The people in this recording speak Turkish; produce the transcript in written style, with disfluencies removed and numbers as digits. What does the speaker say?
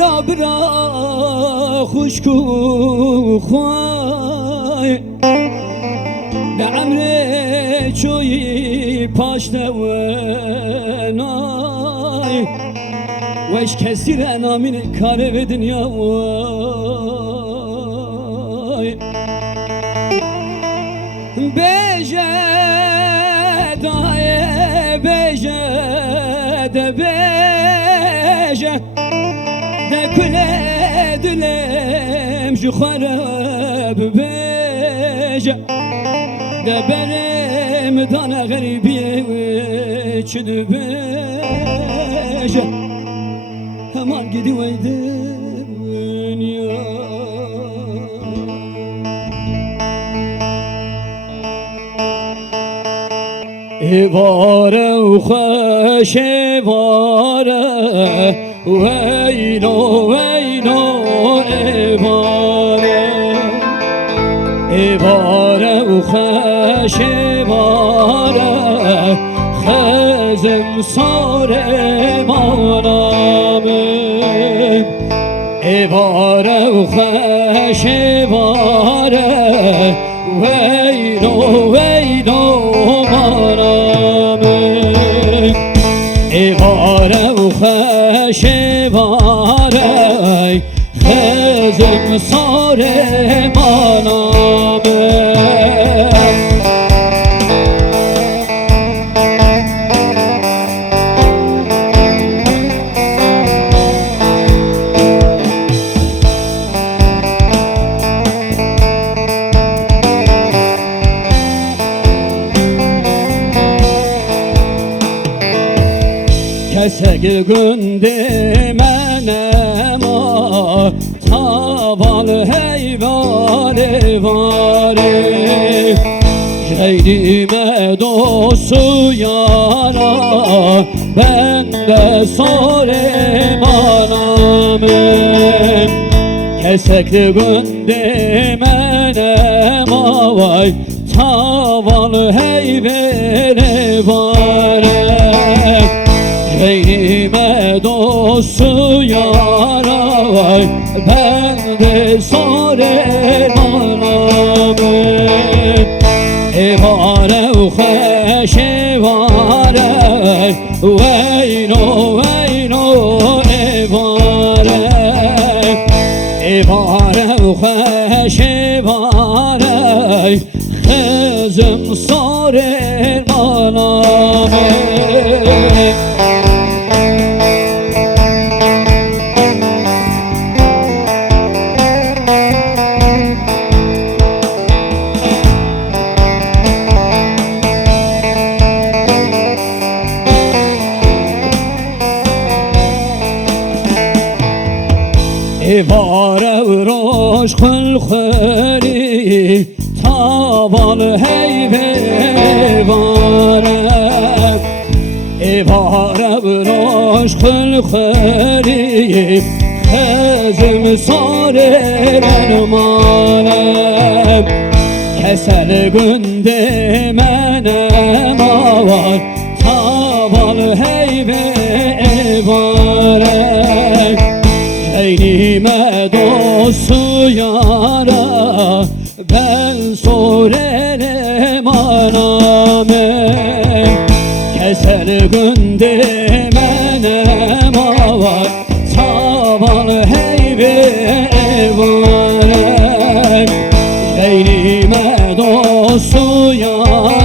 لا برا خوشکو خواه بعمر چوی پاشتوانای وش کسی را نامین کاره به دنیا وای بیجه دایه بیجه ده بیجه ده کله دلم جو خراب بیجه ده برم دانه غریبیه چه ده بیجه hemen gidiveydim ya. Evare uxaş evare Veyno veyno evare Evare uxaş evare Xezim sare manamın Evare uxaş evare Veyno veyno manamın Evare uxaş evare Xezim sare manamın Kesek günde menem Taval heyvane vare Ceydime dostu yara Ben de sorem anamın Kesek günde menem Vay taval heyvane vare Beynime dostu yara var Ben de sorem anamın Evare uxeş evare Veyno veyno evare Evare uxeş evare Kızım sorem anamın Evare roş khulkhari taval heyvare Evare roş khulkhari Xezim sare menmanem Kesel günde menem var taval heyvare Beynime dostu yara Ben sorelem anamın Keser günde menem var Taval heyve var Beynime dostu yara